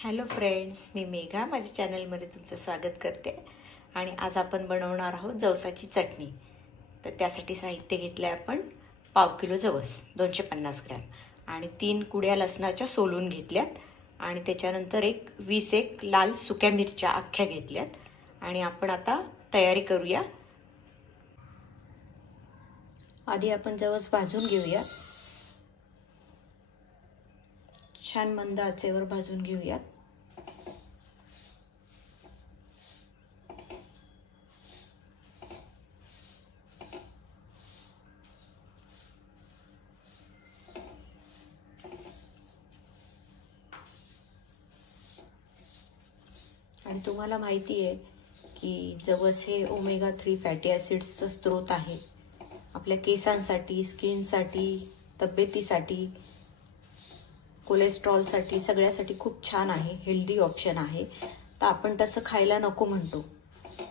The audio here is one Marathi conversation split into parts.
हॅलो फ्रेंड्स, मी मेघा माझ्या चॅनलमध्ये तुमचं स्वागत करते. आणि आज आपण बनवणार आहोत जवसाची चटणी. तर त्यासाठी साहित्य घेतलं आहे आपण पाव किलो जवस 250 ग्रॅम आणि 3 कुड्या लसणाच्या सोलून घेतल्यात आणि त्याच्यानंतर 20 लाल सुक्या मिरच्या अख्ख्या घेतल्यात. आणि आपण आता तयारी करूया. आधी आपण जवस भाजून घेऊया. छान मंद आचेवर भाजून घेऊयात. आणि तुम्हाला माहिती आहे की जवस हे ओमेगा 3 फॅटी ॲसिड्सचा स्रोत आहे. आपल्या केसांसाठी, स्किनसाठी, तब्येतीसाठी, कोलेस्ट्रॉलसाठी, सगळ्यासाठी खूप छान आहे. हेल्दी ऑप्शन आहे. तर आपण तसं खायला नको म्हणतो,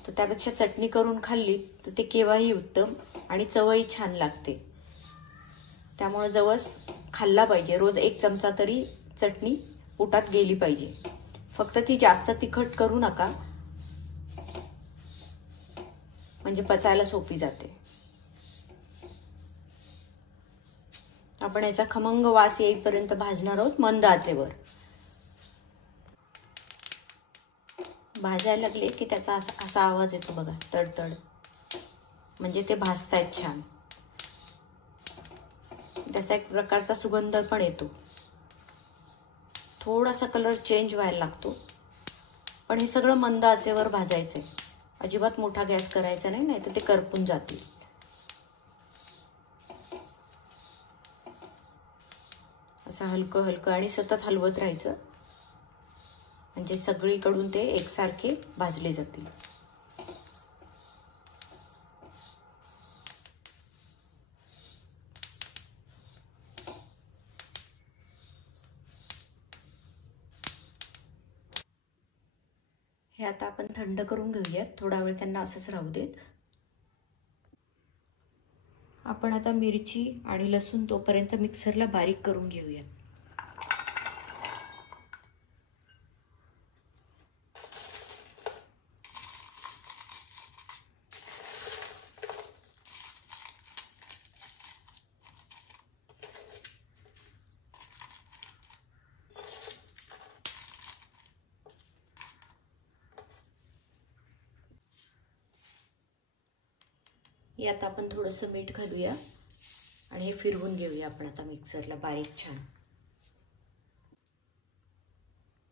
तर त्यापेक्षा चटणी करून खाल्ली तर ते केव्हाही उत्तम आणि चवही छान लागते. त्यामुळे जवस खाल्ला पाहिजे. रोज 1 चमचा तरी चटणी पोटात गेली पाहिजे. फक्त ती जास्त तिखट करू नका, म्हणजे पचायला सोपी जाते. आपण याचा खमंग वास येईपर्यंत भाजणार आहोत मंद आचेवर. भाजायला लागले की त्याचा असा आवाज येतो बघा, तडतड, म्हणजे ते भाजतायत छान. त्याचा एक प्रकारचा सुगंध पण येतो. थोडासा कलर चेंज व्हायला लागतो, पण हे सगळं मंद आचेवर भाजायचंय. अजिबात मोठा गॅस करायचा नाही, नाहीतर ते करपून जातील. असं हलकं हलकं आणि सतत हलवत राहायचं, म्हणजे सगळीकडून ते एकसारखे भाजले जातील. हे आता आपण थंड करून घेऊयात. थोडा वेळ त्यांना असंच राहू देत. आपण आता मिरची आणि लसूण तोपर्यंत मिक्सरला बारीक करून घेऊयात. यात आपण थोडंसं मीठ घालूया आणि हे फिरवून घेऊया आपण आता मिक्सरला बारीक छान.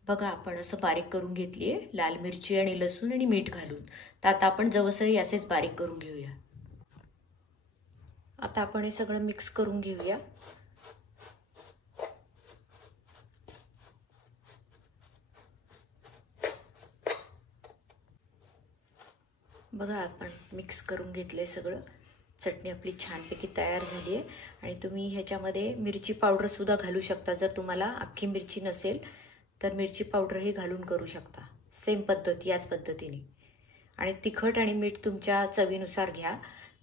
बघा, आपण असं बारीक करून घेतली आहे, लाल मिरची आणि लसूण आणि मीठ घालून. तर आता आपण जवसही असेच बारीक करून घेऊया. आता आपण हे सगळं मिक्स करून घेऊया. बघा, आपण मिक्स करून घेतलंय सगळं. चटणी आपली छानपैकी तयार झाली आहे. आणि तुम्ही ह्याच्यामध्ये मिरची पावडर सुद्धा घालू शकता. जर तुम्हाला अख्खी मिरची नसेल तर मिरची पावडरही घालून करू शकता. सेम पद्धत, याच पद्धतीने. आणि तिखट आणि मीठ तुमच्या चवीनुसार घ्या,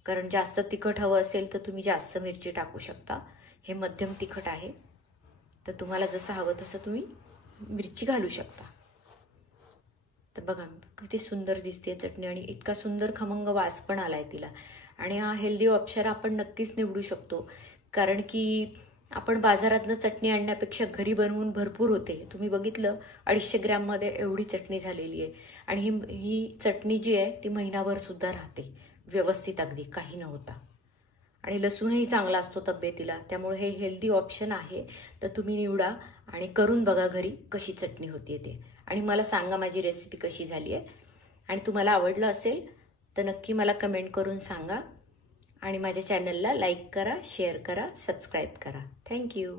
कारण जास्त तिखट हवं असेल तर तुम्ही जास्त मिरची टाकू शकता. हे मध्यम तिखट आहे, तर तुम्हाला जसं हवं तसं तुम्ही मिरची घालू शकता. तर बघा किती सुंदर दिसते चटणी आणि इतका सुंदर खमंग वास पण आलाय तिला. आणि हा हेल्दी ऑप्शन आपण नक्कीच निवडू शकतो, कारण की आपण बाजारातनं चटणी आणण्यापेक्षा घरी बनवून भरपूर होते. तुम्ही बघितलं, 250 ग्रॅममध्ये एवढी चटणी झालेली आहे. आणि ही चटणी जी आहे ती महिनाभर सुद्धा राहते व्यवस्थित, अगदी काही न होता. आणि लसूणही चांगला असतो तब्येतीला, त्यामुळे हे हेल्दी ऑप्शन आहे. तर तुम्ही निवडा आणि करून बघा घरी कशी चटणी होती ते. आणि मला सांगा माझी रेसिपी कशी झाली आहे. आणि तुम्हाला आवडलं असेल तर नक्की मला कमेंट करून सांगा. आणि माझ्या चॅनलला लाईक करा, शेअर करा, सबस्क्राईब करा. थँक्यू.